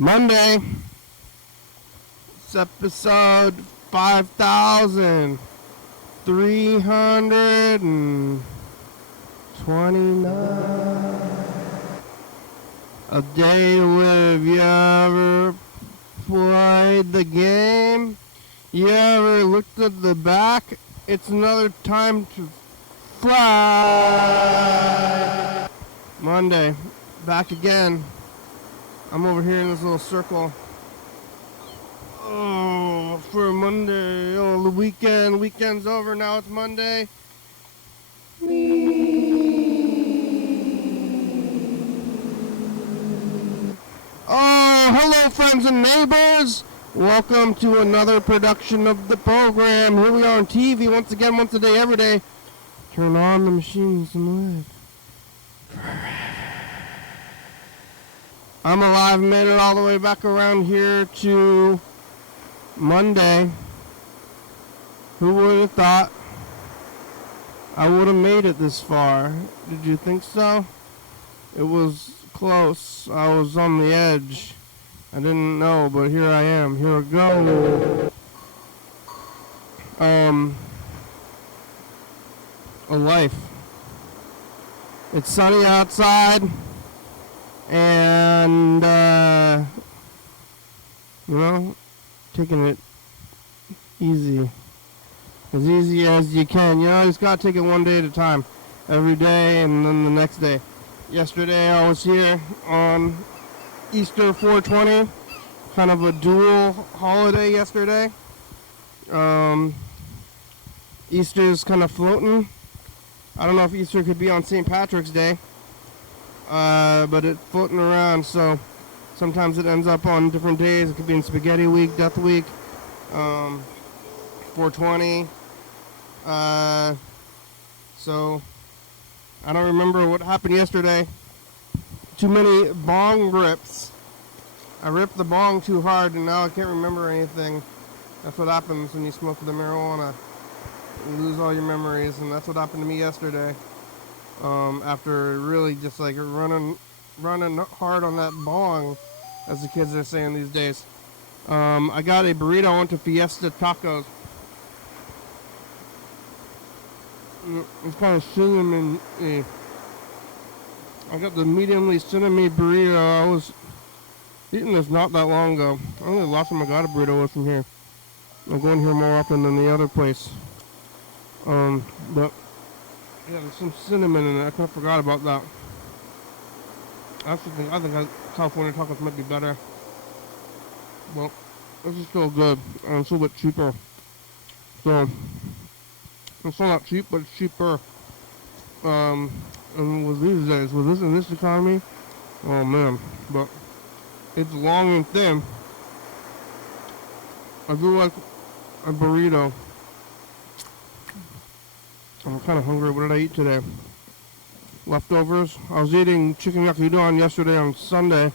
Monday. It's episode 5,329. A day with you ever played the game? You ever looked at the back? It's another time to fly. Monday, back again. I'm over here in this little circle. Oh, for Monday. Oh, the weekend. Weekend's over. Now it's Monday. Oh, hello, friends and neighbors. Welcome to another production of the program. Here we are on TV once again, once a day, every day. Turn on the machines and live. I'm alive, made it all the way back around here to Monday. Who would have thought I would have made it this far? Did you think so? It was close. I was on the edge. I didn't know, but here I am. Here we go. A life. It's sunny outside. And, taking it easy. As easy as you can. You just gotta take it one day at a time. Every day and then the next day. Yesterday I was here on Easter 420. Kind of a dual holiday yesterday. Easter's kind of floating. I don't know if Easter could be on St. Patrick's Day. But it's floating around, so sometimes it ends up on different days. It could be in Spaghetti Week, Death Week, 420. So I don't remember what happened yesterday. Too many bong rips. I ripped the bong too hard, and now I can't remember anything. That's what happens when you smoke the marijuana. You lose all your memories, and that's what happened to me yesterday. After really just like running hard on that bong, as the kids are saying these days. I got a burrito. I went to Fiesta Tacos. It's kind of cinnamon. I got the mediumly cinnamon burrito. I was eating this not that long ago. I think the last time I got a burrito was from here. I'm going here more often than the other place. But yeah, there's some cinnamon in it. I kind of forgot about that. I think California tacos might be better. Well, this is still good. And it's a little bit cheaper. So, it's still not cheap, but it's cheaper. And with these days, with this in this economy, oh man. But it's long and thin. I do like a burrito. I'm kind of hungry. What did I eat today? Leftovers. I was eating chicken yaki udon yesterday on Sunday. It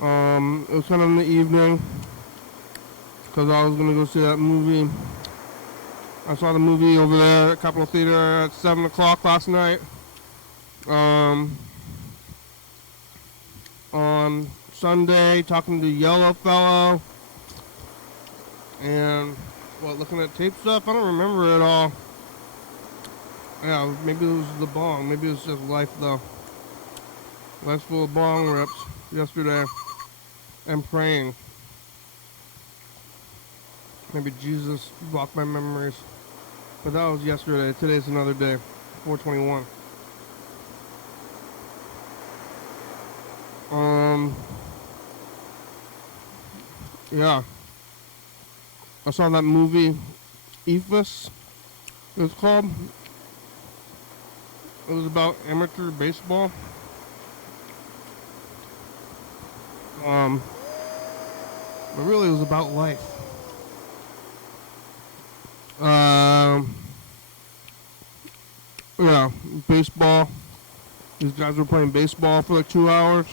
was kind of in the evening because I was going to go see that movie. I saw the movie over there at Capitol Theater at 7 o'clock last night. On Sunday, talking to Yellow Fellow. And, looking at tape stuff. I don't remember it all. Yeah, maybe it was the bong. Maybe it was just life, though. Life's full of bong rips yesterday. And praying. Maybe Jesus blocked my memories. But that was yesterday. Today's another day. 421. Yeah. I saw that movie, Ephes, it was called. It was about amateur baseball. But really it was about life. Yeah, baseball. These guys were playing baseball for like 2 hours.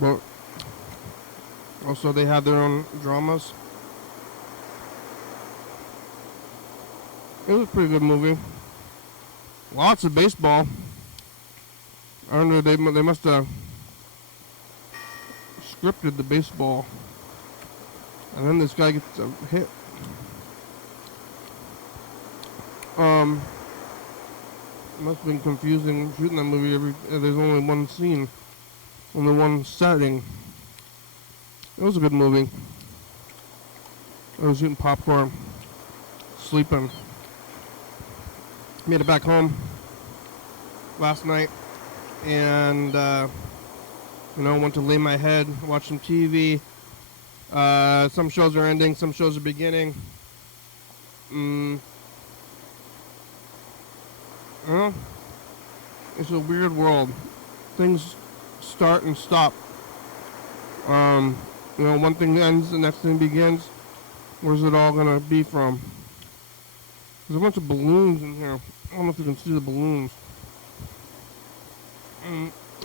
But also they had their own dramas. It was a pretty good movie. Lots of baseball. I don't know, they must have scripted, the baseball. And then this guy gets a hit. Must have been confusing shooting that movie. There's only one scene, only one setting. It was a good movie. I was eating popcorn, sleeping. Made it back home last night, and went to lay my head, watch some TV. Some shows are ending, some shows are beginning. It's a weird world. Things start and stop. One thing ends, the next thing begins. Where's it all gonna be from? There's a bunch of balloons in here. I don't know if you can see the balloons.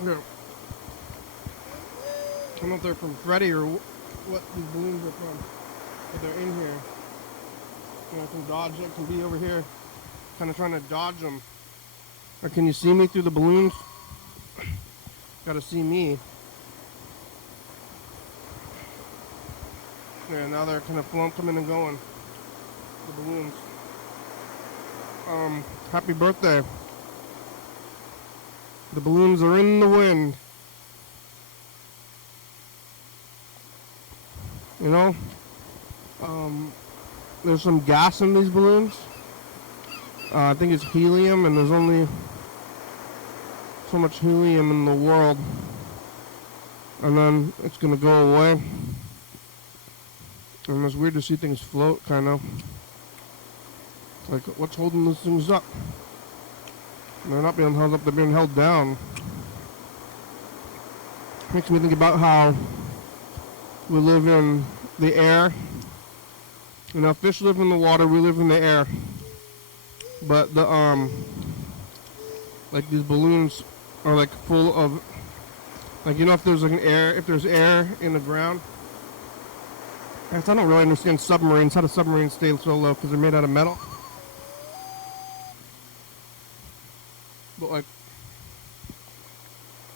Here. I don't know if they're from Freddy or what these balloons are from, but they're in here. I can dodge. I can be over here, kind of trying to dodge them. Or can you see me through the balloons? Gotta see me. Yeah, now they're kind of coming and going. The balloons. Happy birthday. The balloons are in the wind. There's some gas in these balloons. I think it's helium, and there's only so much helium in the world. And then it's gonna go away. And it's weird to see things float, kind of. Like, what's holding these things up? They're not being held up, they're being held down. Makes me think about how we live in the air. Fish live in the water, we live in the air. But the, like these balloons are like full of, like, if there's like if there's air in the ground. I don't really understand submarines, how do submarines stay so low, because they're made out of metal. But like,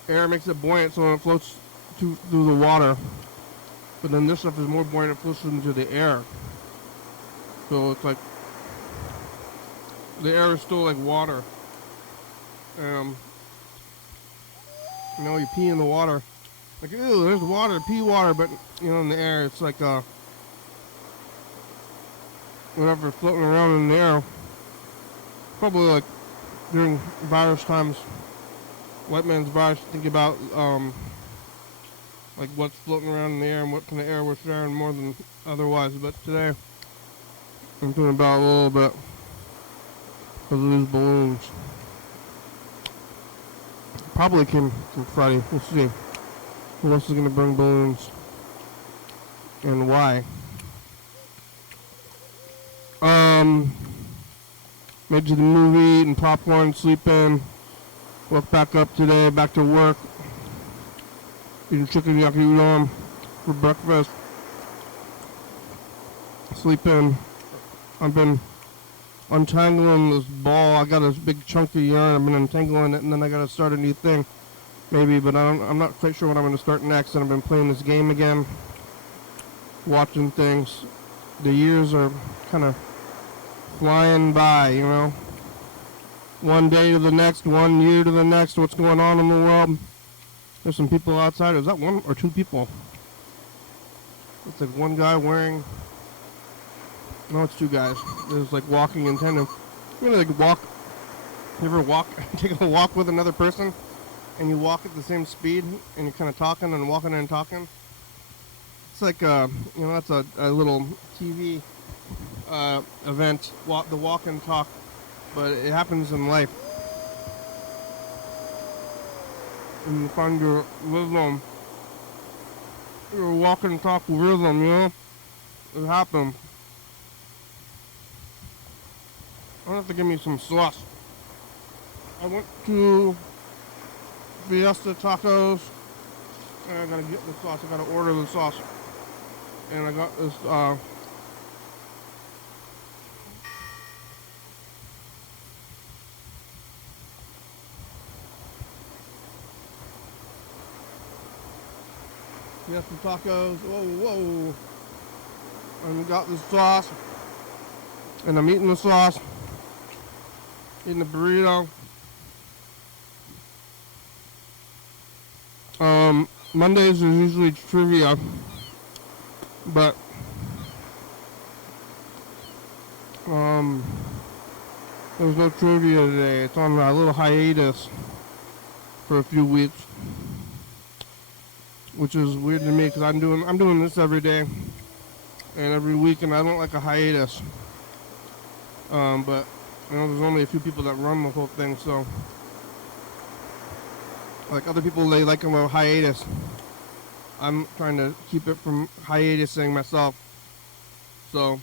air makes it buoyant so it floats through the water. But then this stuff is more buoyant, it floats into the air. So it's like, the air is still like water. You pee in the water. Like, ew, there's water, pee water, but, in the air, it's like, whatever, floating around in the air. Probably like, during virus times, white man's virus, think about, like what's floating around in the air and what kind of air we're sharing more than otherwise. But today, I'm thinking about a little bit because of these balloons. Probably came from Friday. We'll see. Who else is going to bring balloons? And why? Made to the movie, eating popcorn, sleeping. Woke back up today, back to work. Eating chicken yaki udon for breakfast. Sleeping. I've been untangling this ball. I got a big chunk of yarn. I've been untangling it, and then I got to start a new thing. Maybe, but I'm not quite sure what I'm going to start next. And I've been playing this game again. Watching things. The years are kind of flying by, One day to the next, 1 year to the next. What's going on in the world? There's some people outside. Is that one or two people? It's like one guy wearing... No, it's two guys. There's like walking in tandem. Like walk... You ever take a walk with another person? And you walk at the same speed? And you're kind of talking and walking and talking? It's like, that's a little TV event, the walk and talk, but it happens in life. And you find your rhythm, your walk and talk rhythm, it happens. I have to give me some sauce. I went to Fiesta Tacos, and I gotta get the sauce. I gotta order the sauce. And I got this, Fiesta tacos. Whoa, whoa. And we got the sauce. And I'm eating the sauce. Eating the burrito. Mondays is usually trivia. But there's no trivia today. It's on a little hiatus for a few weeks, which is weird to me because I'm doing this every day and every week, and I don't like a hiatus. But you know, there's only a few people that run the whole thing, so like other people, they like a little hiatus. I'm trying to keep it from hiatusing myself. So,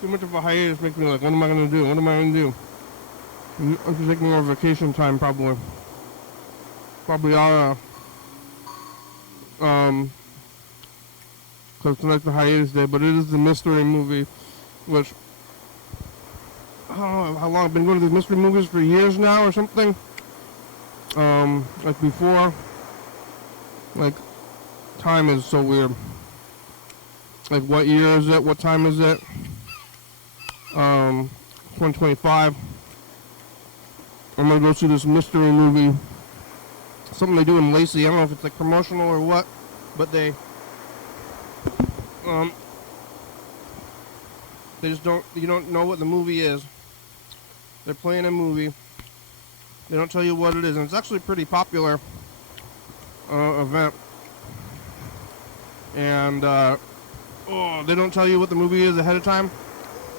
too much of a hiatus makes me like, what am I going to do? What am I going to do? I'm just taking more vacation time, probably. Probably ought to, because tonight's the hiatus day, but it is the mystery movie, which, I don't know how long I've been going to these mystery movies for years now or something. Like before, like, time is so weird. Like, what year is it? What time is it? 2025. I'm gonna go see this mystery movie. Something they do in Lacey. I don't know if it's like promotional or what, but they just you don't know what the movie is. They're playing a movie. They don't tell you what it is, and it's actually a pretty popular event. And they don't tell you what the movie is ahead of time.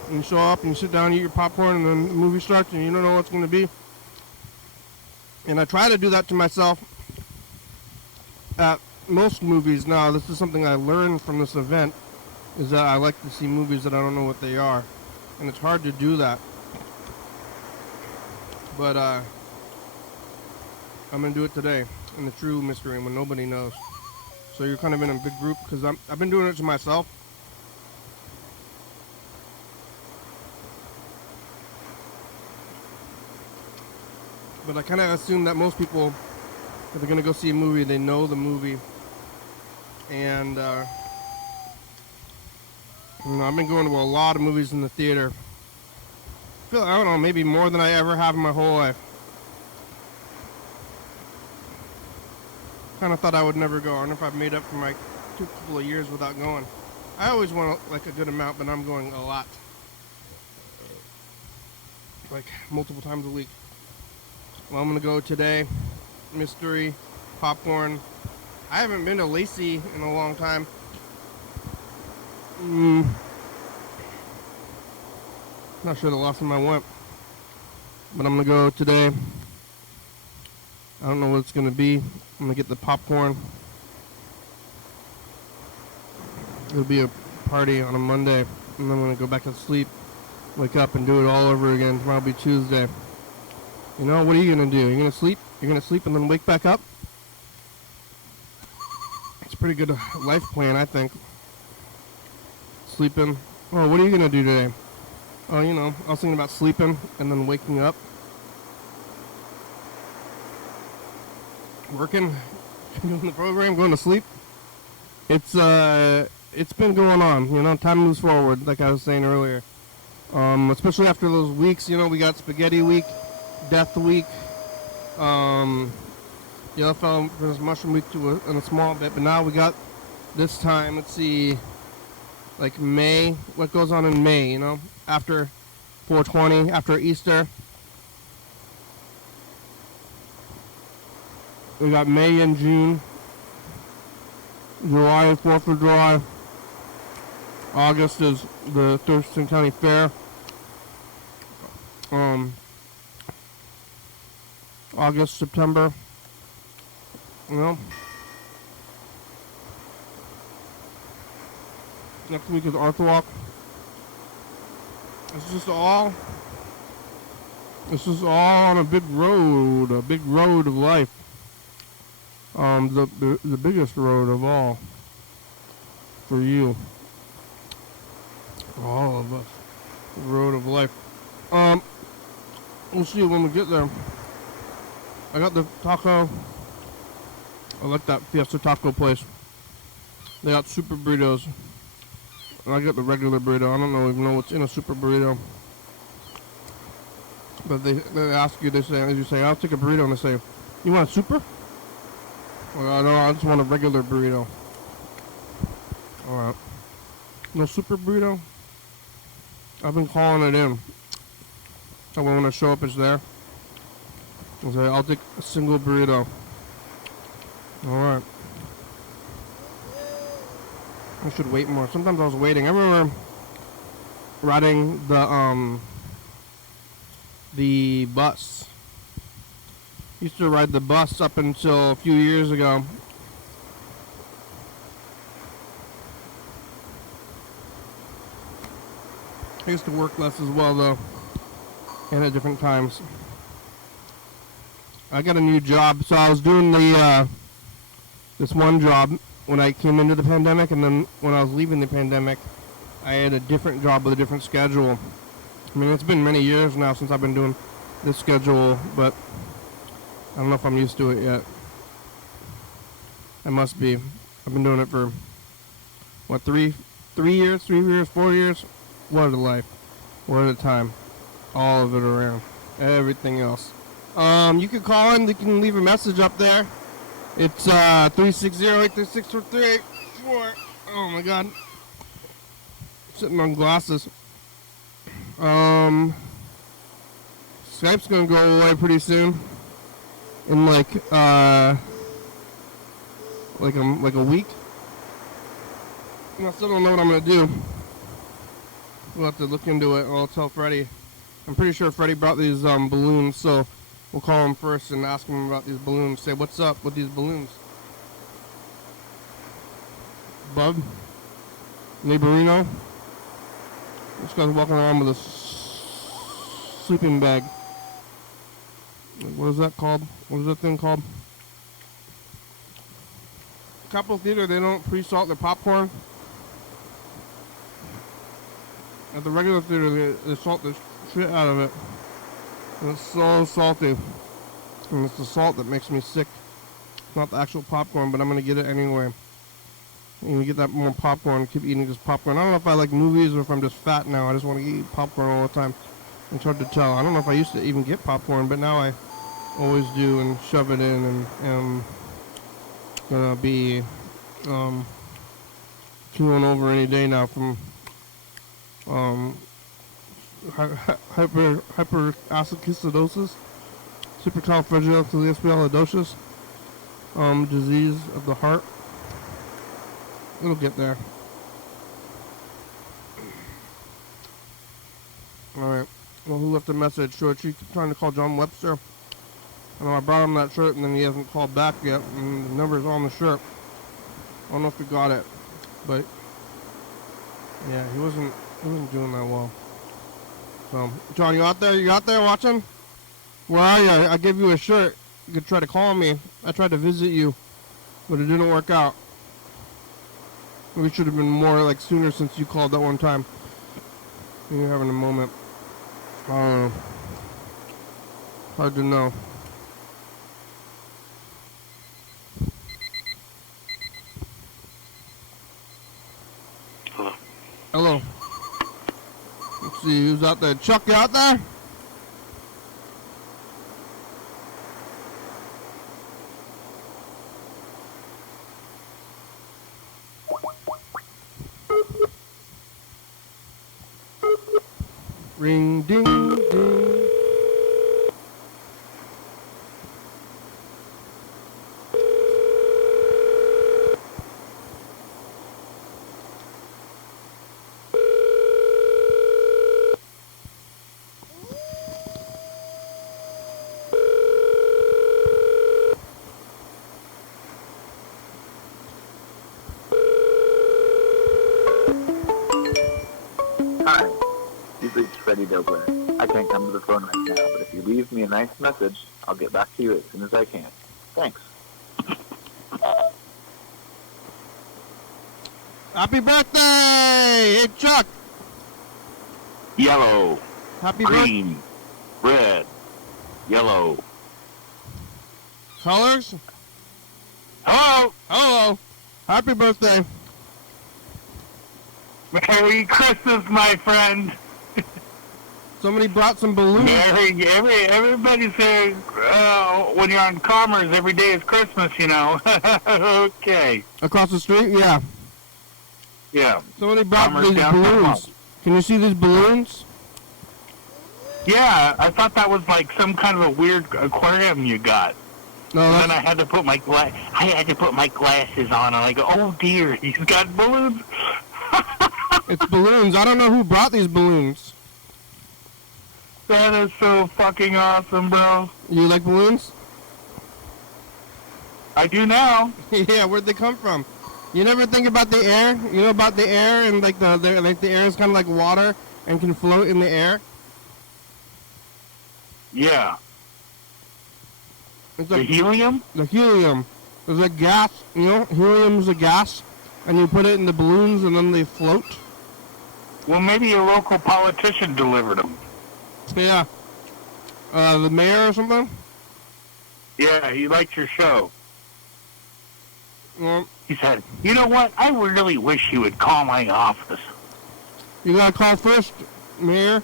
And you show up and you sit down, eat your popcorn, and then the movie starts, and you don't know what it's going to be. And I try to do that to myself at most movies now. This is something I learned from this event, is that I like to see movies that I don't know what they are. And it's hard to do that. But I'm going to do it today in the true mystery when nobody knows. So you're kind of in a big group, because I've been doing it to myself. But I kind of assume that most people, if they're going to go see a movie, they know the movie. And I've been going to a lot of movies in the theater. I don't know, maybe more than I ever have in my whole life. Kind of thought I would never go. I don't know if I've made up for my couple of years without going. I always want like a good amount, but I'm going a lot. Like multiple times a week. Well, I'm going to go today. Mystery, popcorn. I haven't been to Lacey in a long time. Not sure the last time I went. But I'm going to go today. I don't know what it's going to be. I'm going to get the popcorn. It'll be a party on a Monday. And then I'm going to go back to sleep. Wake up and do it all over again. Tomorrow will be Tuesday. You know, what are you going to do? You're going to sleep? You're going to sleep and then wake back up? It's a pretty good life plan, I think. Sleeping. Oh, what are you going to do today? Oh, you know, I was thinking about sleeping and then waking up. Working. Doing the program, going to sleep. It's been going on. You know, time moves forward, like I was saying earlier. Especially after those weeks, you know, we got spaghetti week. Death week, fell from this mushroom week to in a small bit, but now we got this time, let's see, like May, what goes on in May, you know, after 420, after Easter. We got May and June, July is 4th of July, August is the Thurston County Fair. August, September, you know. Next week is Arthur Walk. It's just all on a big road of life. The biggest road of all for you, for all of us, the road of life. We'll see when we get there. I got the taco. I like that Fiesta taco place. They got super burritos. And I got the regular burrito. I don't even know what's in a super burrito. But they ask you, as you say, I'll take a burrito, and they say, you want a super? Well, no, I just want a regular burrito. Alright. No super burrito? I've been calling it in. So when I show up, it's there. I'll say, I'll take a single burrito. Alright. I should wait more. Sometimes I was waiting. I remember riding the bus. Used to ride the bus up until a few years ago. I used to work less as well, though, and at different times. I got a new job, so I was doing this one job when I came into the pandemic, and then when I was leaving the pandemic, I had a different job with a different schedule. I mean, it's been many years now since I've been doing this schedule, but I don't know if I'm used to it yet. I must be. I've been doing it for, what, 3 years, 4 years? What a life. What a time. All of it around. Everything else. You can call in. You can leave a message up there. It's 360-836-4384. Oh my god. Sitting on glasses. Skype's gonna go away pretty soon. In like a week. And I still don't know what I'm gonna do. We'll have to look into it. I'll tell Freddie. I'm pretty sure Freddie brought these balloons, so we'll call him first and ask him about these balloons. Say, what's up with these balloons? Bub? Neighborino? This guy's walking around with a sleeping bag. What is that called? What is that thing called? Capitol Theater, they don't pre-salt their popcorn. At the regular theater, they salt the shit out of it. And it's so salty. And it's the salt that makes me sick. It's not the actual popcorn, but I'm going to get it anyway. I'm going to get that more popcorn and keep eating this popcorn. I don't know if I like movies or if I'm just fat now. I just want to eat popcorn all the time. It's hard to tell. I don't know if I used to even get popcorn, but now I always do and shove it in, and am going to be keeling over any day now from hyperacidosis, supercalifragilisticexpialidocious, disease of the heart. It'll get there. Alright. Well, who left a message? Short, she's trying to call John Webster. I know I brought him that shirt and then he hasn't called back yet. And the number's on the shirt. I don't know if he got it. But yeah, he wasn't doing that well. So, John, you out there? You out there watching? Where are you? I gave you a shirt. You could try to call me. I tried to visit you, but it didn't work out. We should have been more like sooner since you called that one time. You're having a moment. I don't know. Hard to know. Hello. Hello. Let's see who's out there. Chuck, you out there? Ring, ding, ding. Hi, you've reached Freddie Dobler. I can't come to the phone right now, but if you leave me a nice message, I'll get back to you as soon as I can. Thanks. Happy birthday! Hey, Chuck! Yellow, Happy birthday! green, red, Yellow. Colors? Hello. Hello. Happy birthday. Merry Christmas, my friend. Somebody brought some balloons. Everybody says when you're on Commerce, every day is Christmas, you know. Okay. Across the street? Yeah. Yeah. Somebody brought Commerce these downtown. balloons. Can you see these balloons? Yeah, I thought that was like some kind of a weird aquarium you got. No, And that's, then I had to put my glasses on, and I go, oh dear, he's got balloons. it's balloons. I don't know who brought these balloons. That is so fucking awesome, bro. You like balloons? I do now. Yeah, where'd they come from? You never think about the air? You know about the air and like the air is kind of like water and can float in the air? Yeah. It's The like helium? the helium. There's a gas, you know, helium is a gas, and you put it in the balloons and then they float. Well, maybe a local politician delivered them. Yeah. The mayor or something? Yeah, he liked your show. Well, He said, you know what? I really wish you would call my office. you gotta call first, mayor.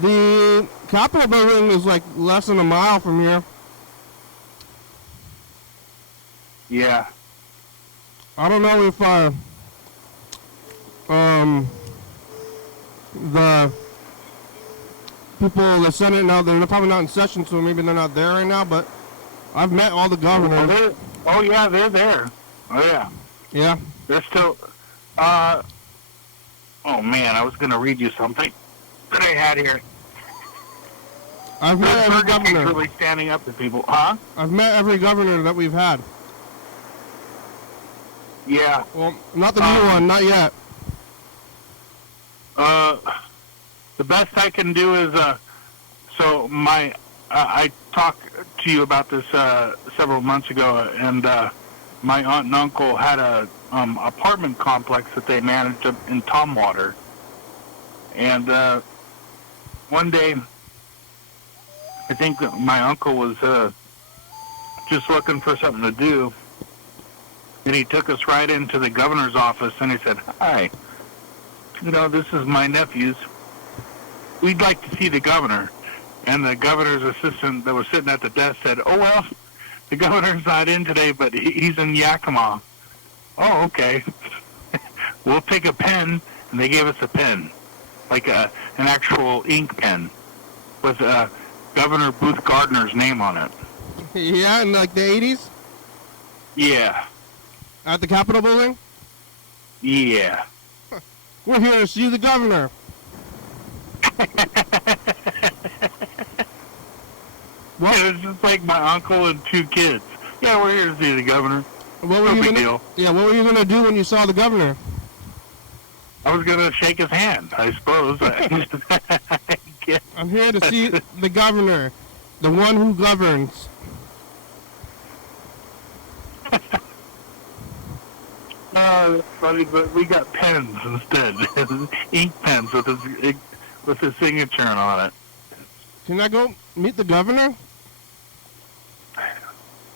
The Capitol building is like less than a mile from here. Yeah. I don't know if the people in the Senate now, they're probably not in session, so maybe they're not there right now, but I've met all the governors. Oh, yeah, they're there. Oh, yeah. Yeah. They're still... oh, man, I was going to read you something that I had here. I've met every Burger King's governor. really standing up to people. Huh? I've met every governor that we've had. Yeah. Well, not the new one, not yet. The best I can do is, so I talked to you about this several months ago, and my aunt and uncle had a apartment complex that they managed up in Tomwater. And one day, I think that my uncle was just looking for something to do, and he took us right into the governor's office, and he said, hi, you know, this is my nephew's. We'd like to see the governor. And the governor's assistant that was sitting at the desk said, oh, well, the governor's not in today, but he's in Yakima. Oh, okay. We'll take a pen. And they gave us a pen, like an actual ink pen with Governor Booth Gardner's name on it. Yeah, in like the 80s? Yeah. At the Capitol building? Yeah. We're here to see the governor. What? It was just like my uncle and two kids. Yeah, we're here to see the governor. What were No you big gonna, deal. Yeah, what were you gonna do when you saw the governor? I was going to shake his hand, I suppose. Yeah. I'm here to see the governor, the one who governs. That's funny, but we got pens instead. Ink pens with his signature on it. Can I go meet the governor?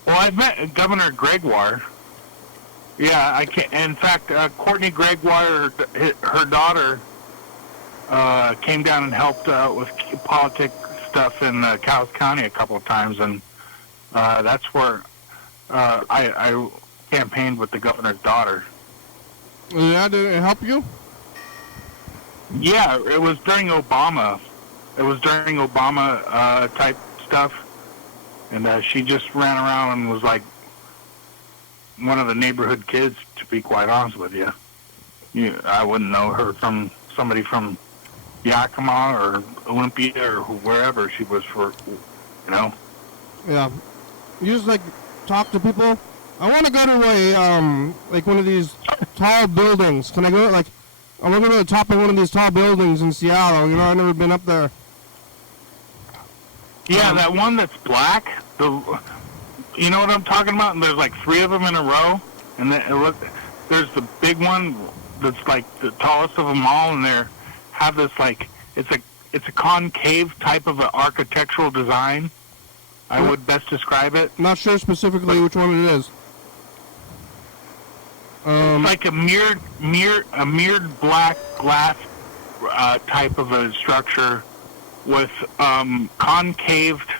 Well, I've met Governor Gregoire. Yeah, I can. In fact, Courtney Gregoire, her daughter, came down and helped with politics stuff in Cowes County a couple of times, and that's where I campaigned with the governor's daughter. Yeah, did it help you? Yeah, it was during Obama. It was during Obama type stuff, and she just ran around and was like one of the neighborhood kids, to be quite honest with you. I wouldn't know her from somebody from Yakima or Olympia or wherever she was for, you know. Yeah. You just like talk to people. I want to go to a like one of these tall buildings. Can I go? Like, I want to go to the top of one of these tall buildings in Seattle. You know, I've never been up there. Yeah, that one that's black. You know what I'm talking about? And there's like 3 of them in a row, and there's the big one that's like the tallest of them all, and they have this like it's it's a concave type of an architectural design. I would best describe it. Not sure specifically which one it is. It's like a mirrored black glass type of a structure with concaved,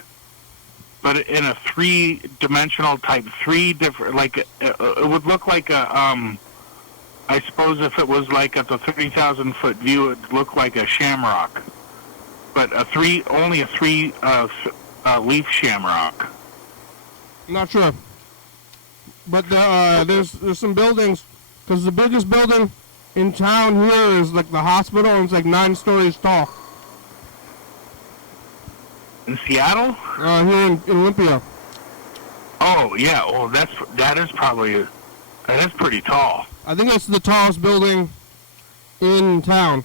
but in a three-dimensional type, three different, like it would look like a, I suppose if it was like at the 30,000-foot view, it would look like a shamrock, but only a three leaf shamrock. Not sure. But there's some buildings, because the biggest building in town here is like the hospital, and it's like 9 stories tall. In Seattle? Here in Olympia. Oh yeah, well that is pretty tall. I think it's the tallest building in town.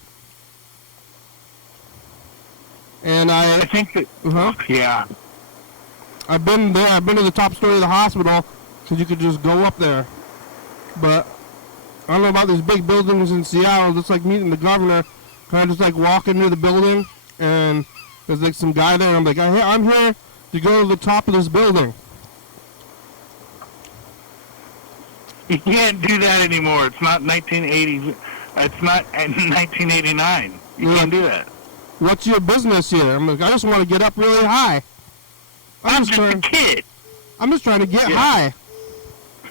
And I think that. Yeah. I've been there. I've been to the top story of the hospital, because you could just go up there. But I don't know about these big buildings in Seattle. It's like meeting the governor. Kind of just like walk into the building, and there's like some guy there, and I'm like, hey, I'm here to go to the top of this building. You can't do that anymore. It's not 1980. It's not 1989. You can't do that. What's your business here? I'm like, I just want to get up really high. I'm just a kid. I'm just trying to get high.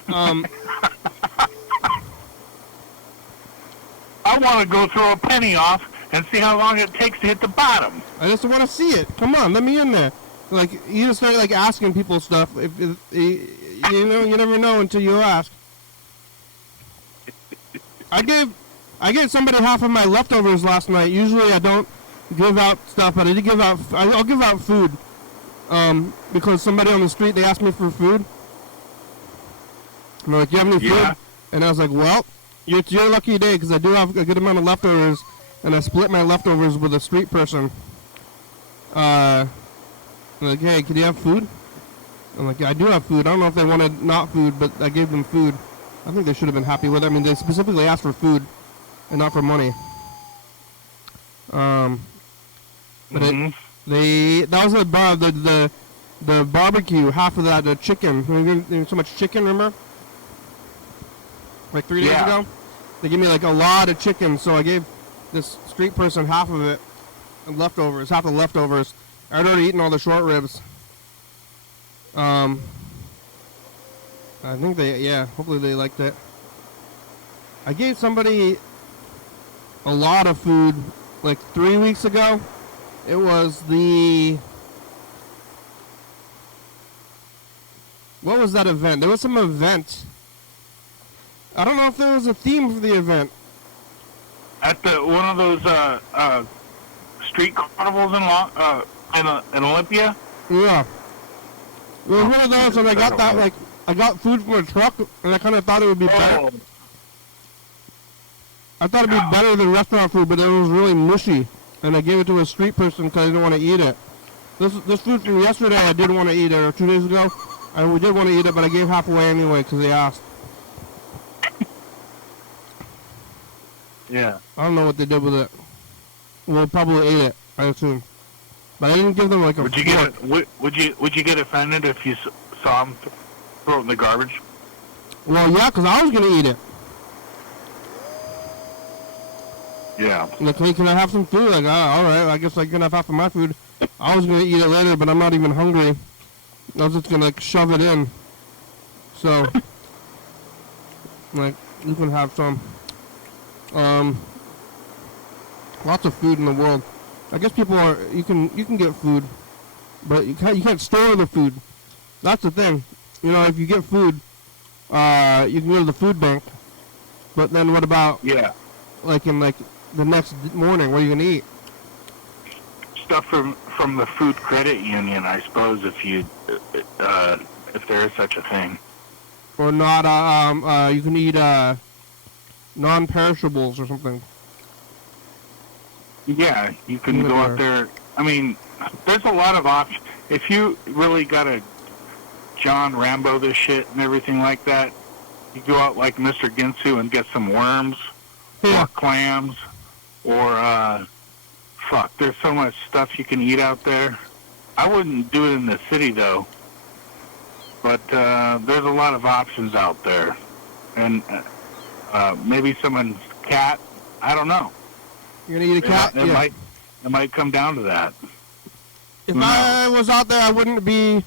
I want to go throw a penny off and see how long it takes to hit the bottom. I just want to see it. Come on, let me in there. Like, you just start like asking people stuff. If you never know until you ask. I gave somebody half of my leftovers last night. Usually I don't give out stuff, but I did give out. I'll give out food. Because somebody on the street, they asked me for food. And they're like, "Do you have any food?" And I was like, "Well, it's your lucky day, because I do have a good amount of leftovers, and I split my leftovers with a street person." Like, "Hey, can you have food?" I'm like, "Yeah, I do have food. I don't know if they wanted not food, but I gave them food. I think they should have been happy with it. I mean, they specifically asked for food and not for money. But that was the barbecue, half of that, the chicken. There was so much chicken, remember? Like 3 days ago? They gave me like a lot of chicken, so I gave this street person half of it, and leftovers, half the leftovers. I'd already eaten all the short ribs. I think hopefully they liked it. I gave somebody a lot of food like 3 weeks ago. It was what was that event? There was some event. I don't know if there was a theme for the event. At one of those street carnivals in Olympia? Yeah. It was one of those, and I got that, like, I got food from a truck, and I kind of thought it would be better. I thought it would be better than restaurant food, but it was really mushy. And I gave it to a street person because I didn't want to eat it. This food from yesterday, I did want to eat it, or 2 days ago. We did want to eat it, but I gave half away anyway because they asked. Yeah. I don't know what they did with it. Well, probably ate it, I assume. But I didn't give them like a fork. Would you get offended if you saw them throw it in the garbage? Well, yeah, because I was going to eat it. Yeah. Like, hey, can I have some food? Like, all right, I guess I can have half of my food. I was going to eat it later, but I'm not even hungry. I was just going to, like, shove it in. So, like, you can have some. Lots of food in the world. I guess people are, you can get food, but you can't store the food. That's the thing. You know, if you get food, you can go to the food bank. But then what about, like, in, like, the next morning, what are you going to eat? Stuff from the food credit union, I suppose, if there is such a thing. Or not, you can eat, non-perishables or something. Yeah, you can go out there. I mean, there's a lot of options. If you really got to John Rambo this shit and everything like that, you go out like Mr. Ginsu and get some worms or clams or fuck, there's so much stuff you can eat out there. I wouldn't do it in the city, though. But there's a lot of options out there. And maybe someone's cat, I don't know. You're going to eat a cat? It might come down to that. If I was out there, I wouldn't be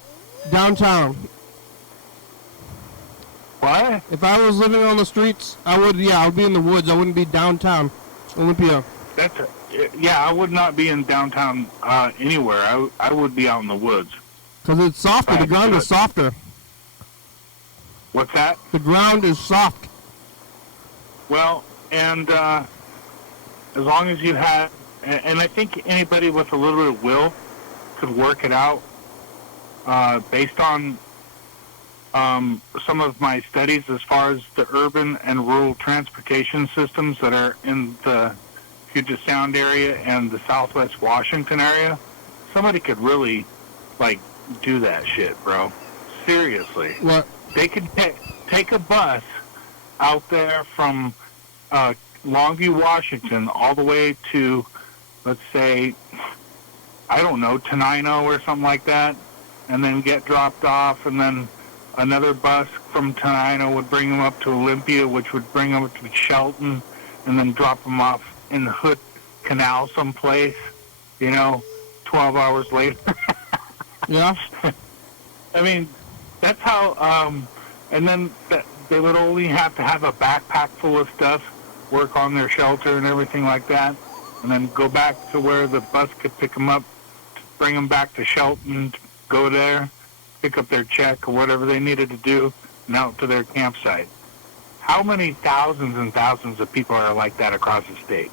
downtown. What? If I was living on the streets, I would be in the woods. I wouldn't be downtown Olympia. I would not be in downtown anywhere. I would be out in the woods. Because it's softer. The ground is softer. What's that? The ground is soft. Well, and as long as you have, and I think anybody with a little bit of will could work it out based on some of my studies as far as the urban and rural transportation systems that are in the Puget Sound area and the Southwest Washington area. Somebody could really, do that shit, bro. Seriously. What? They could take a bus out there from Longview, Washington, all the way to, let's say, I don't know, Tenino or something like that, and then get dropped off, and then another bus from Tenino would bring them up to Olympia, which would bring them up to Shelton, and then drop them off in the Hood Canal someplace, 12 hours later. Yeah. I mean, that's how, and then they would only have to have a backpack full of stuff, work on their shelter and everything like that, and then go back to where the bus could pick them up, bring them back to Shelton, go there, pick up their check or whatever they needed to do, and out to their campsite. How many thousands and thousands of people are like that across the state?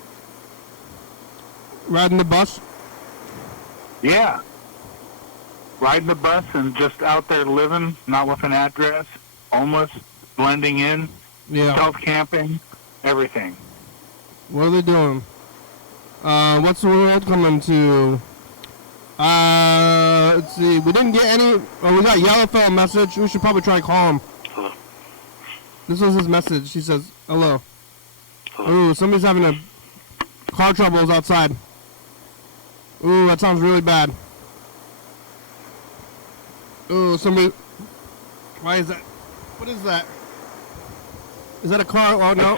Riding the bus? Yeah. Riding the bus and just out there living, not with an address, homeless, blending in, self-camping, everything. What are they doing? What's the world coming to? Let's see. We didn't get any. Oh, we got Yellowfell message. We should probably try and call him. Hello. This was his message. He says, hello. Hello. Ooh, somebody's having car troubles outside. Ooh, that sounds really bad. Ooh, somebody. Why is that? What is that? Is that a car? Oh, no.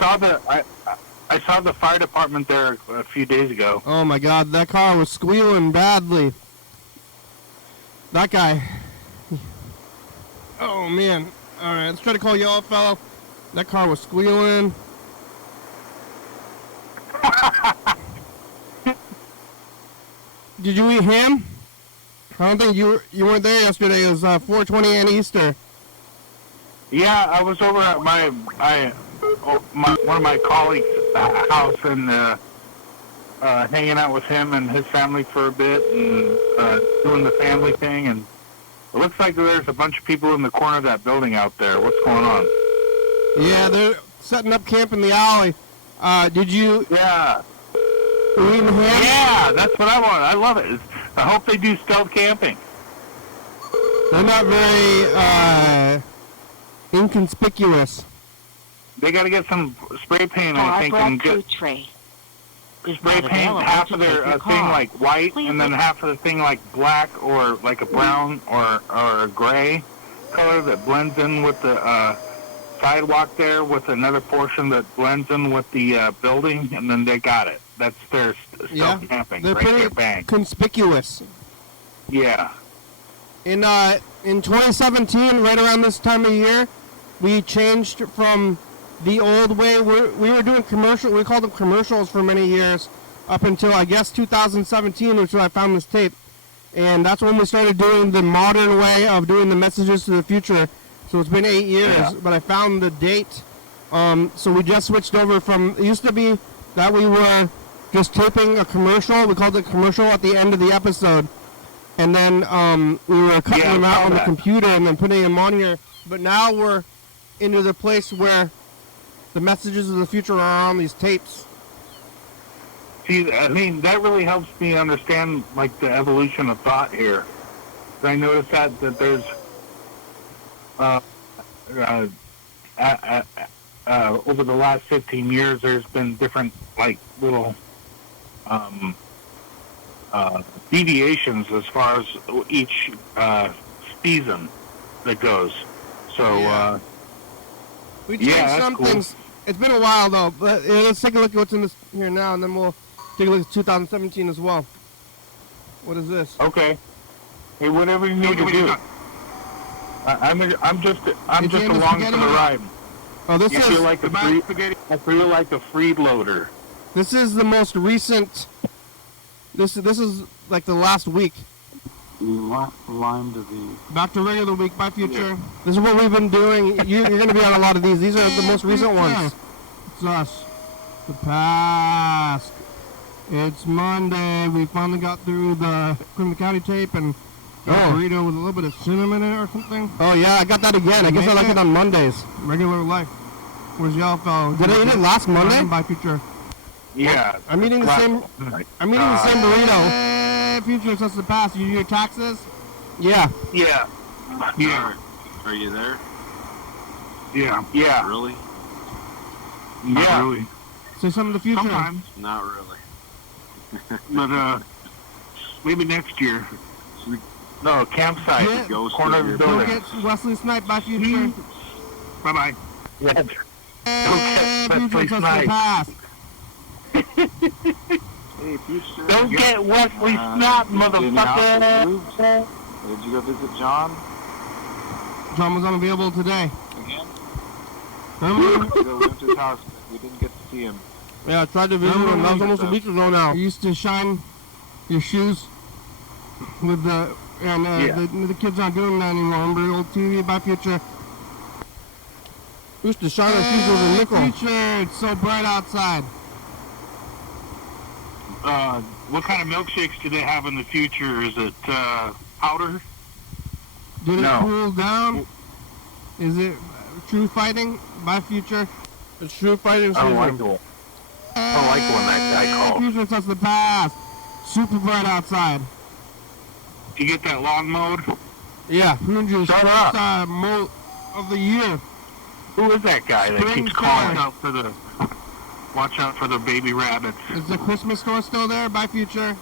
I saw the fire department there a few days ago. Oh, my God. That car was squealing badly. That guy. Oh, man. All right, let's try to call Yellowfell. That car was squealing. Did you eat ham? I don't think you weren't there yesterday. It was 420 and Easter. Yeah, I was over at one of my colleagues' house and hanging out with him and his family for a bit and doing the family thing. And it looks like there's a bunch of people in the corner of that building out there. What's going on? Yeah, they're setting up camp in the alley. Did you? Yeah. Eating ham? Yeah, that's what I want. I love it. I hope they do stealth camping. They're not very inconspicuous. They got to get some spray paint, I think, and get spray paint half of their thing like white, and then half of the thing like black or like a brown or a gray color that blends in with the sidewalk there, with another portion that blends in with the building, and then they got it. That's their stealth camping. They're right pretty there, bang. conspicuous. Yeah. In 2017, right around this time of year, we changed from the old way. We were doing commercial. We called them commercials for many years, up until I guess 2017, which is when I found this tape, and that's when we started doing the modern way of doing the messages to the future. So it's been 8 years, but I found the date. So we just switched over from. It used to be that we were just taping a commercial. We called it commercial at the end of the episode. And then we were cutting them out on the computer and then putting them on here. But now we're into the place where the messages of the future are on these tapes. See, I mean, that really helps me understand, like, the evolution of thought here. I noticed that there's over the last 15 years, there's been different, like, little deviations as far as each season that goes. So, Yeah. We changed some things. It's been a while though, but let's take a look at what's in this here now, and then we'll take a look at 2017 as well. What is this? Okay. Hey, whatever you need to do. I'm just along for the ride. Oh, this is. I feel like a freeloader. This is the most recent. This is like the last week. Lime disease. Back to regular week by Future. Yeah. This is what we've been doing. You're going to be on a lot of these. These are the most recent ones. It's us. The past. It's Monday. We finally got through the Thurston County tape and a burrito with a little bit of cinnamon in it or something. Oh yeah, I got that again. I guess I like it on Mondays. Regular life. Where's y'all fellow? Did I eat it last Monday? By Future. Yeah. I'm eating the same. I'm eating the same burrito. Future, that's the past. You do your taxes? Yeah. Yeah. Yeah. Are you there? Yeah. Yeah. Really? Not really. Say something in the future. Sometimes. Not really. But maybe next year. No, campsite. Yeah. Corner of the building. Don't get Wesley sniped by Future. Bye-bye. Yeah. Don't get Wesley sniped. Hey, Future. Don't get Wesley sniped, motherfucker. Did you go visit John? John was unavailable today. Again? Remember? We went to his house, but we didn't get to see him. Yeah, I tried to visit him. That was almost a week ago now. You used to shine your shoes with the... And the kids aren't doing that anymore. Remember the old TV by Future? We used to shine our shoes with a nickel. Future, it's so bright outside. What kind of milkshakes do they have in the future? Is it powder? Did it cool down? Is it True Fighting by Future? It's True Fighting. I don't like the one. I don't like the one that guy called. Future, that's the past. Super bright outside. You get that lawn mowed? Yeah, Future's first mow of the year. Who is that guy that keeps calling out for the... Watch out for the baby rabbits. Is the Christmas store still there by Future?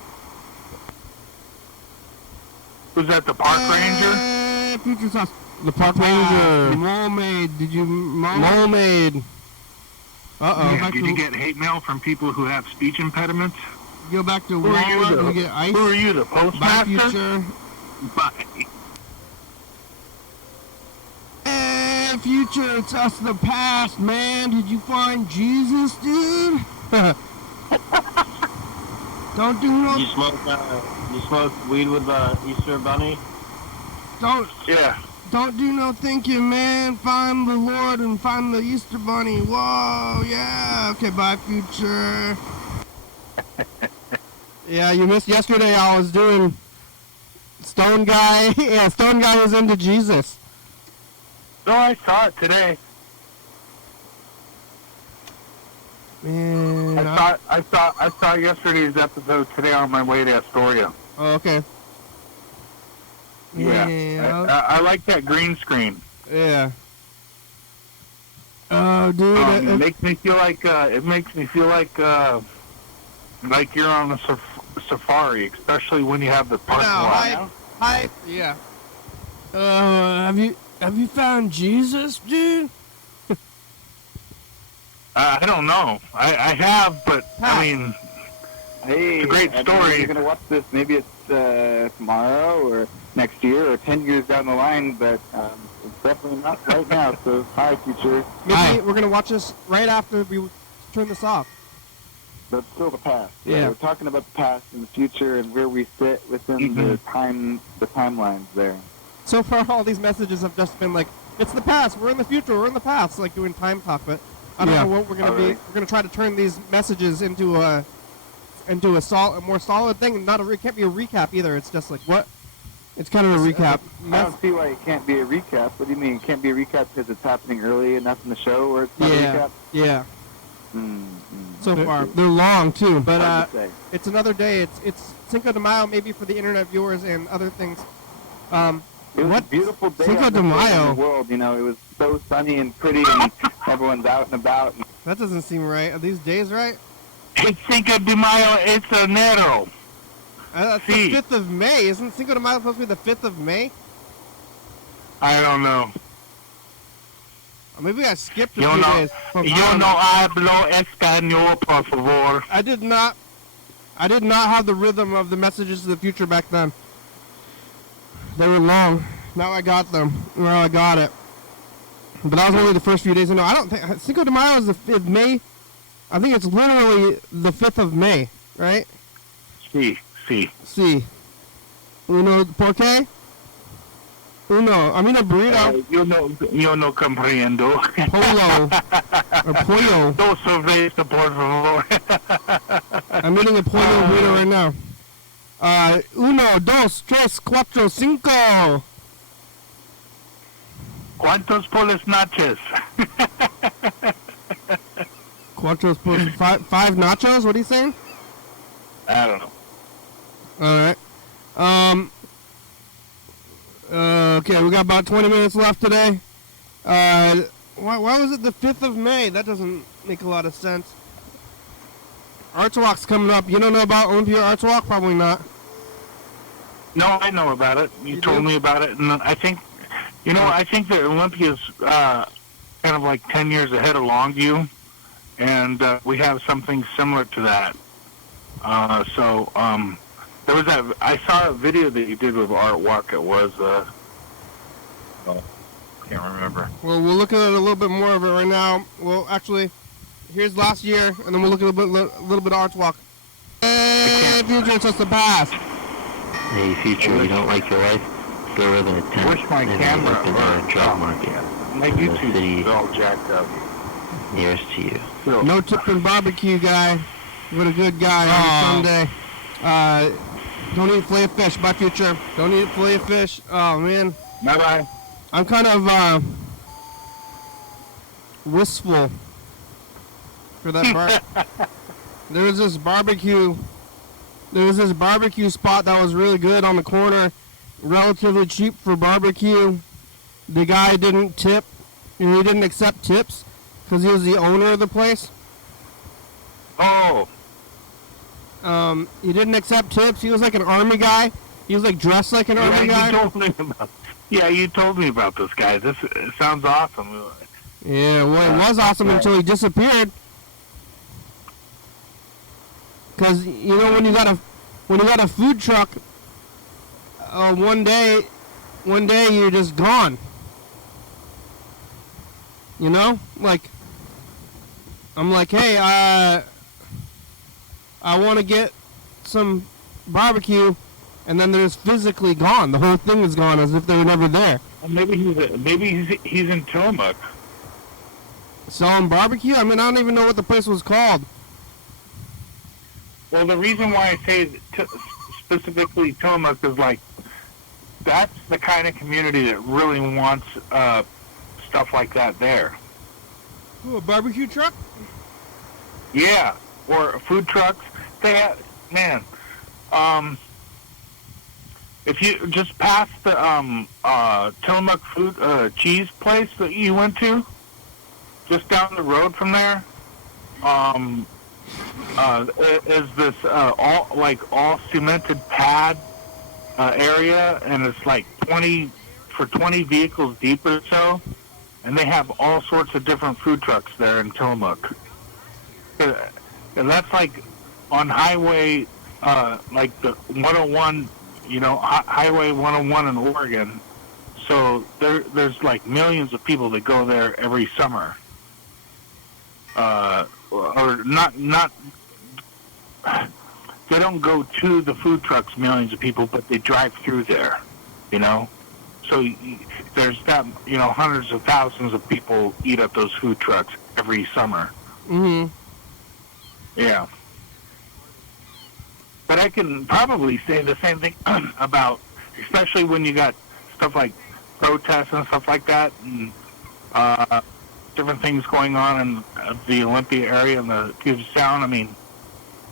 Who's that, the park ranger? Future's house. The park ranger. Mole maid. Did you mow? Mole maid. Uh-oh. Yeah, did you get hate mail from people who have speech impediments? Go back to Walmart and get ice. Who are you, the postmaster? By Future. Bye. Future, it's us, the past, man. Did you find Jesus, dude? Don't do no... You smoke weed with the Easter Bunny? Don't do no thinking, man. Find the Lord and find the Easter Bunny. Whoa, yeah. Okay, bye, Future. Yeah, you missed yesterday. I was doing Stone Guy. Yeah, Stone Guy was into Jesus. No, I saw it today. Man, I saw yesterday's episode today on my way to Astoria. Oh, okay. Yeah, I like that green screen. Yeah. Oh, dude, it makes me feel like you're on a safari, especially when you have the parking lot. Hi. Yeah. Have you found Jesus, dude? I don't know. I have, but I mean, Hey, it's a great story. You're gonna watch this. Maybe it's tomorrow or next year or 10 years down the line, but it's definitely not right now. So, hi, Future. Maybe we're gonna watch this right after we turn this off. But still the past. Yeah. We're talking about the past and the future and where we sit within the timelines there. So far, all these messages have just been like, it's the past, we're in the future, we're in the past, like doing time talk, but I don't know what we're going to be. We're going to try to turn these messages into a more solid thing. It can't be a recap either. It's just like, what? It's kind of a recap. I don't see why it can't be a recap. What do you mean it can't be a recap because it's happening early enough in the show or it's not a recap? Yeah. So far. They're long, too, but it's another day. It's Cinco de Mayo maybe for the internet viewers and other things. It was a beautiful day Cinco de Mayo. in the world. You know, it was so sunny and pretty, and everyone's out and about. That doesn't seem right. Are these days right? It's Cinco de Mayo. It's enero. That's See. the 5th of May. Isn't Cinco de Mayo supposed to be the 5th of May? I don't know. Or maybe I skipped a Yo few no, days. yo no hablo español, por favor. I did not have the rhythm of the messages to the future back then. They were long. Now I got them. Well, I got it. But that was only the first few days. No, I don't think Cinco de Mayo is the 5th of May. I think it's literally the 5th of May, right? Sí. Sí. Uno, ¿por qué? Uno. I mean a burrito. Yo no comprendo. Polo. Or pollo. Dos cervezas, por favor. I'm eating a pollo burrito right now. Uno, dos, tres, cuatro, cinco. ¿Cuántos poles nachos? Cuatro, five nachos? What are you saying? I don't know. Alright. Okay, we got about 20 minutes left today. Why was it the 5th of May? That doesn't make a lot of sense. Arts Walk's coming up. You don't know about Olympia Arts Walk? Probably not. No, I know about it. You told do? me about it, and I think, I think that Olympia's kind of like 10 years ahead of Longview, and we have something similar to that. There was I saw a video that you did with Art Walk. It was, can't remember. Well, we'll look at a little bit more of it right now. Well, actually, here's last year, and then we'll look at a little bit of Arts Walk. And future, it's just the past. Hey, future, you don't like your life? Slower than a 10. Wish my camera or or job market. My in the YouTube city is all jacked up. nearest to you. So, No tipping barbecue guy. What a good guy on Sunday. Don't eat fillet of fish. Bye, future. Don't eat fillet of fish. Oh, man. bye-bye. I'm kind of wistful for that bar. There was this barbecue spot that was really good on the corner, relatively cheap for barbecue. The guy didn't tip, and he didn't accept tips because he was the owner of the place. Oh, He didn't accept tips. He was like an army guy. He was like dressed like an army guy. You told me about this guy. It sounds awesome. Yeah, well, it was awesome until he disappeared. Cause when you got a food truck, one day you're just gone. Like I'm like, hey, I want to get some barbecue, and then they're just physically gone. The whole thing is gone, as if they were never there. Well, maybe he's in Tillamook. Selling barbecue? I mean, I don't even know what the place was called. Well, the reason why I say specifically Tillamook is like that's the kind of community that really wants stuff like that there. Ooh, a barbecue truck? Yeah, or food trucks. They have, man. If you just pass the Tillamook food cheese place that you went to, just down the road from there, is this all cemented pad area, and it's like 20 vehicles deep or so, and they have all sorts of different food trucks there in Tillamook. And that's like on highway, like the 101, Highway 101 in Oregon. So there's like millions of people that go there every summer. Or not. They don't go to the food trucks, millions of people, but they drive through there. So there's that. Hundreds of thousands of people eat at those food trucks every summer. Mm-hmm. Yeah. But I can probably say the same thing about, especially when you got stuff like protests and stuff like that, and different things going on in the Olympia area and the Puget Sound. I mean,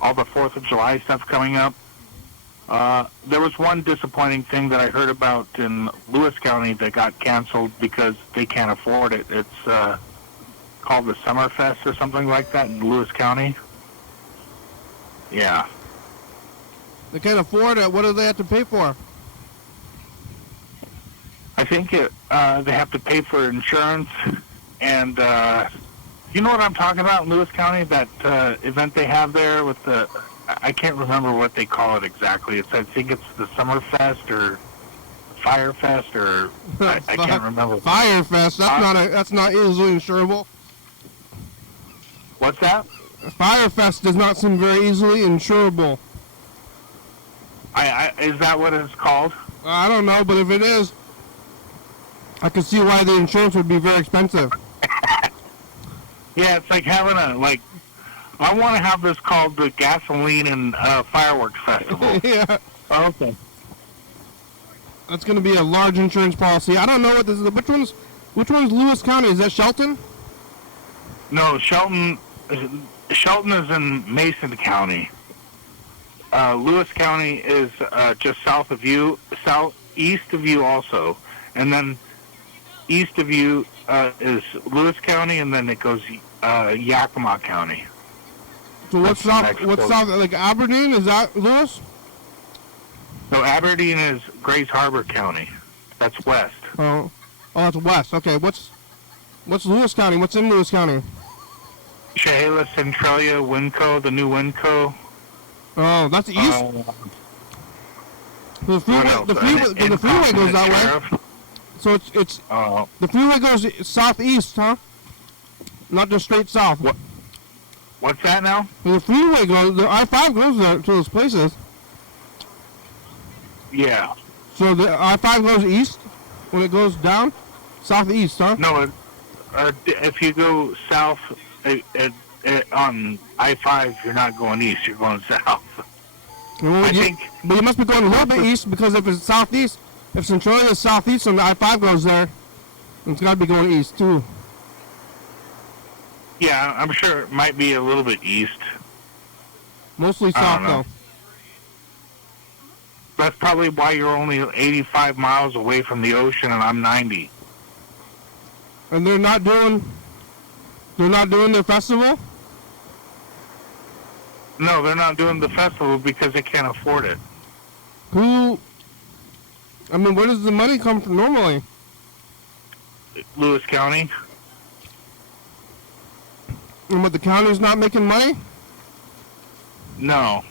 all the 4th of July stuff coming up. There was one disappointing thing that I heard about in Lewis County that got canceled because they can't afford it. It's called the Summerfest or something like that in Lewis County. Yeah. They can't afford it. What do they have to pay for? I think they have to pay for insurance, and you know what I'm talking about in Lewis County, that event they have there with I can't remember what they call it exactly. I think it's the Summer Fest or Fire Fest, or I can't remember. Fire Fest. That's not easily insurable. What's that? Fire Fest does not seem very easily insurable. Is that what it's called? I don't know, but if it is, I can see why the insurance would be very expensive. Yeah, it's like having I want to have this called the Gasoline and Fireworks Festival. Yeah. Oh, okay. That's going to be a large insurance policy. I don't know what this is. Which one's Lewis County? Is that Shelton? No, Shelton is in Mason County. Lewis County is just south of you, east of you also, and then east of you is Lewis County, and then it goes Yakima County. So what's south? What's south? Like Aberdeen? Is that Lewis? No, Aberdeen is Grays Harbor County. That's west. Oh, that's west. Okay, what's Lewis County? What's in Lewis County? Chehalis, Centralia, Winco, the new Winco. Oh, that's east. The freeway goes that way. So it's the freeway goes southeast, huh? Not just straight south. What's that now? The freeway goes. The I-5 goes there to those places. Yeah. So the I-5 goes east when it goes down, southeast, huh? No, if you go south on I-5, you're not going east. You're going south. But you must be going a little bit east, because if it's southeast, if Centralia is southeast and the I-5 goes there, it's got to be going east too. Yeah, I'm sure it might be a little bit east. Mostly south though. That's probably why you're only 85 miles away from the ocean, and I'm 90. And they're not doing their festival? No, they're not doing the festival because they can't afford it. Where does the money come from normally? Lewis County. And what, the county's not making money? No.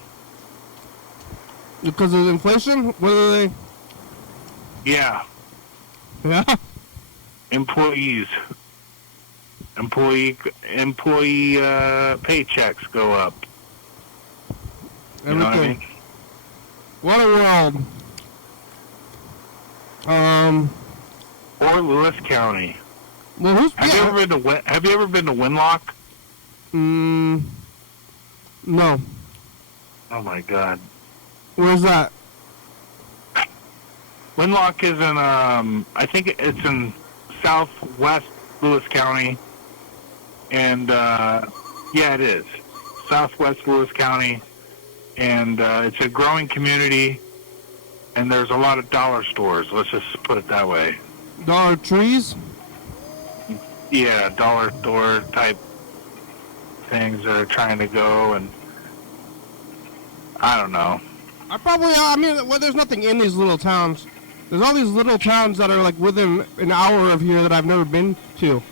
Because of inflation? What are they? Yeah. Yeah? Employee paychecks go up. You know what I mean? What a world. Or Lewis County. Well, Have you ever been to Winlock? No. Oh my God. Where's that? Winlock is in I think it's in southwest Lewis County, and yeah, it is southwest Lewis County, and it's a growing community, and there's a lot of dollar stores. Let's just put it that way. Dollar Trees? Yeah, dollar store type things that are trying to go, and I don't know. There's nothing in these little towns. There's all these little towns that are like within an hour of here that I've never been to.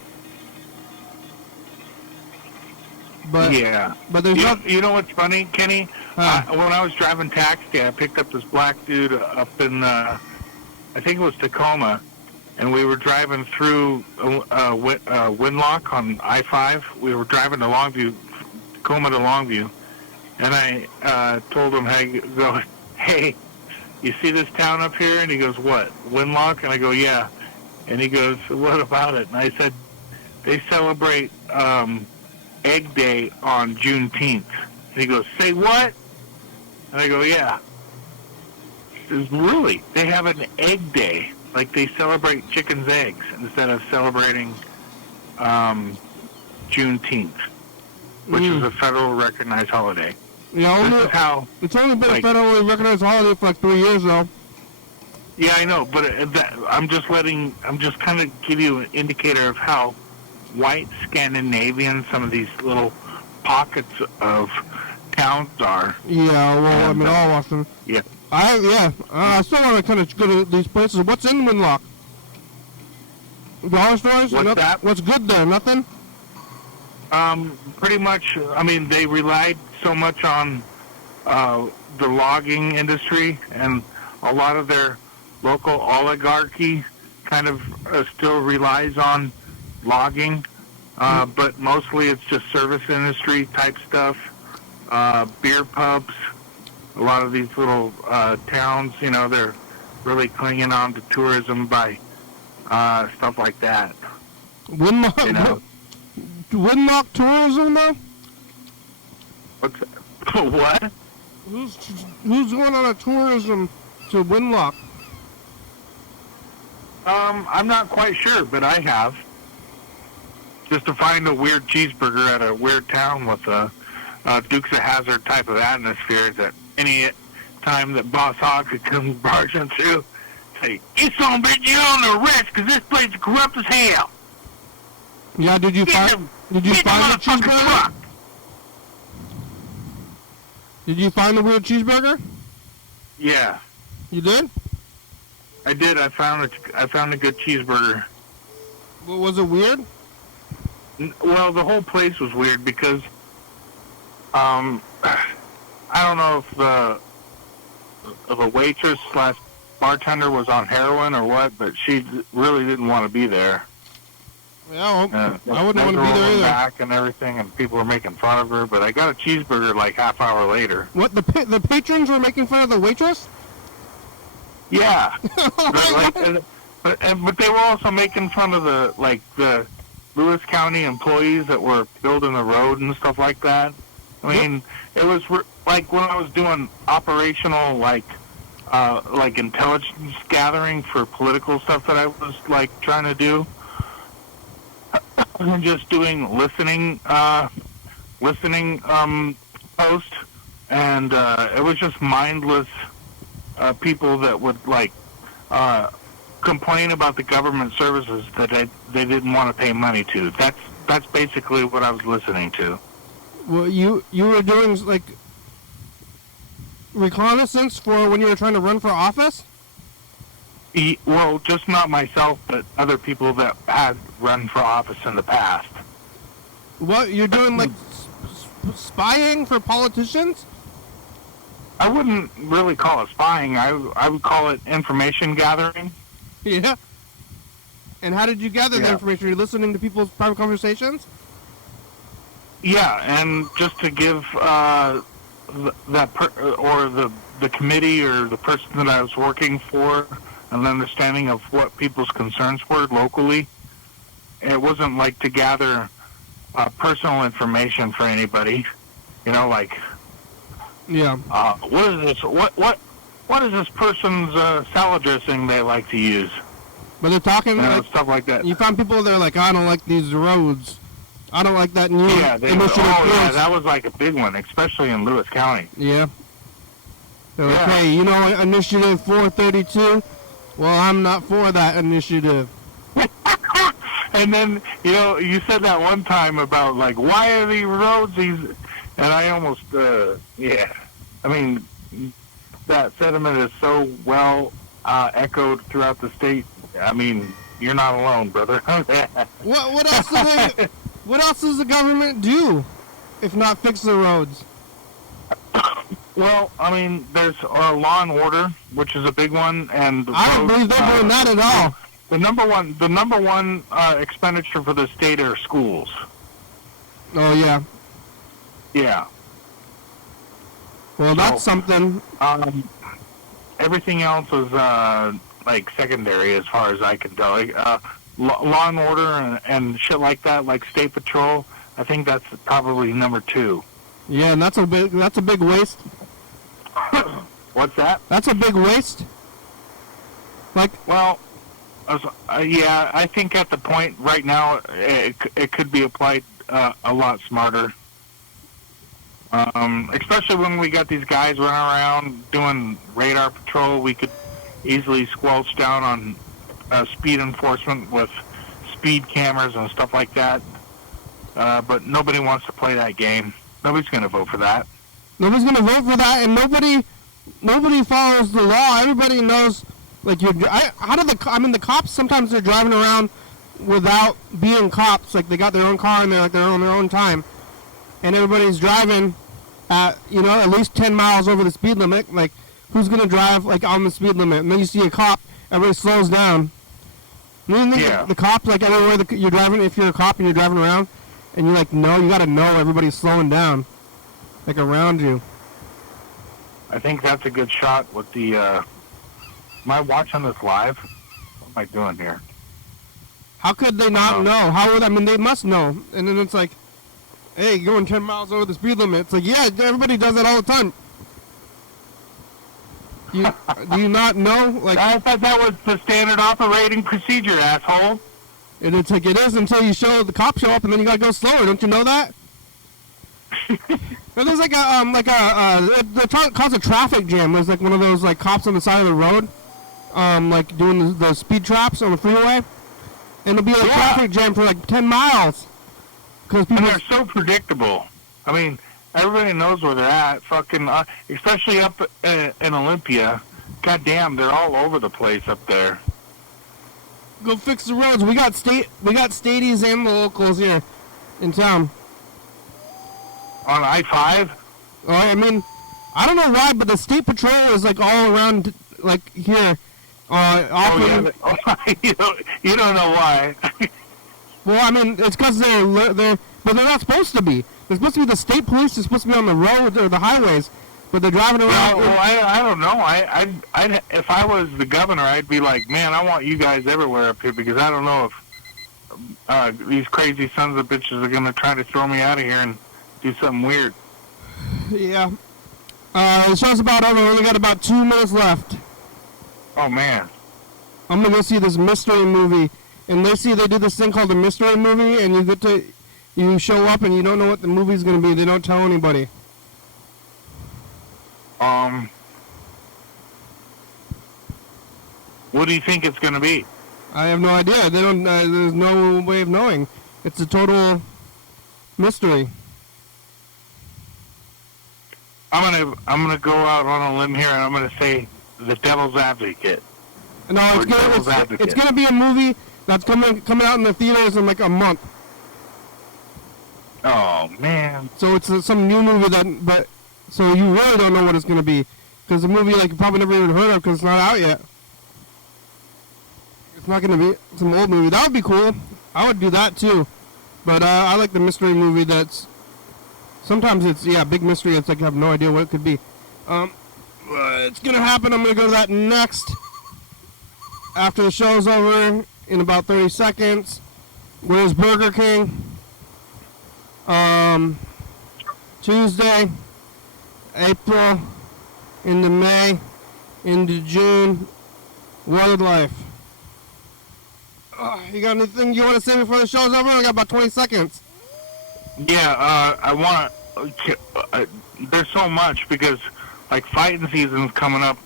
But yeah, but there's you know what's funny, Kenny? When I was driving taxi, I picked up this black dude up in I think it was Tacoma, and we were driving through Winlock on I-5. We were driving to Longview, Tacoma to Longview, and I told him, hey, you see this town up here? And he goes, what, Winlock? And I go, yeah. And he goes, what about it? And I said, they celebrate Egg Day on Juneteenth. And he goes, say what? And I go, yeah. He says, really? They have an Egg Day. Like they celebrate chicken's eggs instead of celebrating Juneteenth, which is a federal recognized holiday. Yeah, it's only been a federally recognized holiday for like 3 years now. Yeah, I know, but I'm just kind of give you an indicator of how white Scandinavian some of these little pockets of towns are. Yeah, well, I mean, all Washington. Yeah. I still want to kind of go to these places. What's in Winlock? Dollar stores? What's that? What's good there? Nothing? Pretty much, I mean, they relied so much on the logging industry, and a lot of their local oligarchy kind of still relies on logging, but mostly it's just service industry type stuff, beer pubs. A lot of these little towns, you know, they're really clinging on to tourism by stuff like that. Winlock, You know? Winlock tourism, though? What's what? Who's going on a tourism to Winlock? I'm not quite sure, but I have. Just to find a weird cheeseburger at a weird town with a Dukes of Hazzard type of atmosphere that any time that Boss Hogg could come barging through, say, "You son of a bitch, you're on the arrest because this place is corrupt as hell." Yeah, did you find the cheeseburger? Did you find the weird cheeseburger? Yeah, You did? I did. I found a good cheeseburger. Well, was it weird? Well, the whole place was weird because I don't know if a waitress / bartender was on heroin or what, but she really didn't want to be there. Yeah, I wouldn't want to be there either. Back and everything, and people were making fun of her. But I got a cheeseburger like half hour later. What, the patrons were making fun of the waitress? Yeah, but they were also making fun of the Lewis County employees that were building the road and stuff like that. I mean, it was like when I was doing operational like intelligence gathering for political stuff that I was like trying to do. And just doing listening post, and it was just mindless people that would like complain about the government services that they didn't want to pay money to. That's basically what I was listening to. Well, you were doing like reconnaissance for when you were trying to run for office? Well, just not myself, but other people that had run for office in the past. What, you're doing like spying for politicians? I wouldn't really call it spying. I would call it information gathering. Yeah. And how did you gather the information? Were you listening to people's private conversations? Yeah, and just to give the committee or the person that I was working for an understanding of what people's concerns were locally. It wasn't like to gather personal information for anybody. You know, like, yeah. What is this? What is this person's salad dressing they like to use? But they're talking stuff like that. You found people that are like, I don't like these roads. I don't like that new initiative. Yeah, that was like a big one, especially in Lewis County. Yeah. They're like, hey, you know, Initiative 432? Well, I'm not for that initiative. And then, you know, you said that one time about, like, why are these roads these... And I almost, I mean, that sentiment is so well echoed throughout the state. I mean, you're not alone, brother. What else do they... What else does the government do, if not fix the roads? Well, I mean, there's law and order, which is a big one, and I don't believe they're doing that at all. The number one expenditure for the state are schools. Oh yeah. Yeah. Well, that's something. Everything else is like secondary, as far as I can tell. Law and order and shit like that, like state patrol. I think that's probably number 2. Yeah, and that's a big waste. What's that? That's a big waste. Like, well, yeah, I think at the point right now it could be applied a lot smarter. Especially when we got these guys running around doing radar patrol, we could easily squelch down on speed enforcement with speed cameras and stuff like that. But nobody wants to play that game. Nobody's going to vote for that. Nobody's gonna vote for that, and nobody follows the law. Everybody knows, like the cops sometimes they're driving around without being cops. Like they got their own car and they're on their own time, and everybody's driving at at least 10 miles over the speed limit. Like who's gonna drive like on the speed limit? And then you see a cop, everybody slows down. The cops like everywhere you're driving. If you're a cop and you're driving around, and you're like, no, you gotta know everybody's slowing down. Like around you. I think that's a good shot with the, am I watching this live? What am I doing here? How could they not know? They must know. And then it's like, hey, you're going 10 miles over the speed limit. It's like, yeah, everybody does that all the time. Do you not know? Like, I thought that was the standard operating procedure, asshole. And it's like, it is until the cops show up and then you gotta go slower. Don't you know that? But there's they're trying to cause a traffic jam. There's like one of those like cops on the side of the road, like doing the speed traps on the freeway, and it'll be a traffic jam for like 10 miles. And they're so predictable. I mean, everybody knows where they're at. Fucking, especially up in Olympia. Goddamn, they're all over the place up there. Go fix the roads. We got stadies and the locals here in town. On I-5? Oh, I mean, I don't know why, but the state patrol is like all around, like here. You don't know why. Well, I mean, it's because but they're not supposed to be. They're supposed to be the state police. They're supposed to be on the road or the highways, but they're driving around. Well, I don't know. I'd if I was the governor, I'd be like, man, I want you guys everywhere up here because I don't know if these crazy sons of bitches are gonna try to throw me out of here and do something weird. Yeah. The show's about over. We only got about 2 minutes left. Oh, man. I'm going to go see this mystery movie. And they do this thing called a mystery movie, and you show up and you don't know what the movie's going to be. They don't tell anybody. What do you think it's going to be? I have no idea. They don't. There's no way of knowing. It's a total mystery. I'm gonna go out on a limb here and I'm gonna say The Devil's Advocate. No, it's gonna be a movie that's coming out in the theaters in like a month. Oh man! So it's some new movie so you really don't know what it's gonna be because the movie like you probably never even heard of because it's not out yet. It's not gonna be some old movie. That would be cool. I would do that too, but I like the mystery movie that's. Sometimes it's, big mystery. It's like I have no idea what it could be. It's going to happen. I'm going to go to that next. After the show's over, in about 30 seconds. Where's Burger King? Tuesday, April, into May, into June. What life? You got anything you want to say before the show's over? I got about 20 seconds. Yeah, I want to, there's so much because, like, fighting season's coming up,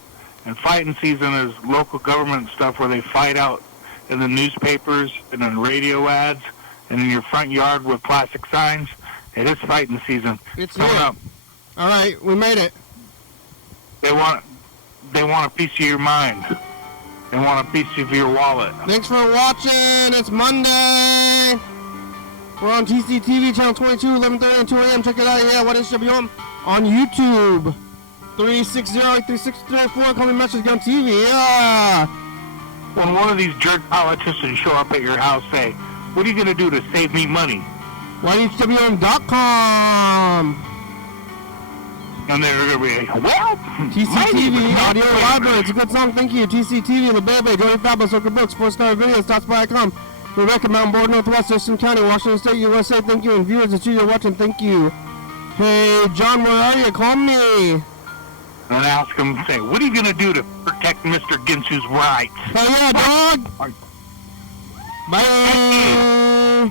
and fighting season is local government stuff where they fight out in the newspapers and in radio ads and in your front yard with plastic signs. It is fighting season. It's coming up. All right, we made it. They want a piece of your mind. They want a piece of your wallet. Thanks for watching. It's Monday. We're on TCTV, channel 22, 11:30 and 2 a.m. Check it out. Yeah, YDHWM on YouTube. 360-3634. Call me message on TV. Yeah. When one of these jerk politicians show up at your house, say, what are you going to do to save me money? YDHWM.com. And they're going to be like, well, TCTV, Audio Library. It's a good song. Thank you. TCTV, The Bebe, Joey Fabulous, Soca Books, 4-star videos, Tots.com. Rebecca, Mountain Board, Northwest, Thurston County, Washington State, USA, thank you. And viewers that you're watching, thank you. Hey, John, where are you? Call me. And ask him, say, what are you going to do to protect Mr. Ginsu's rights? Hell yeah, dog. Bye.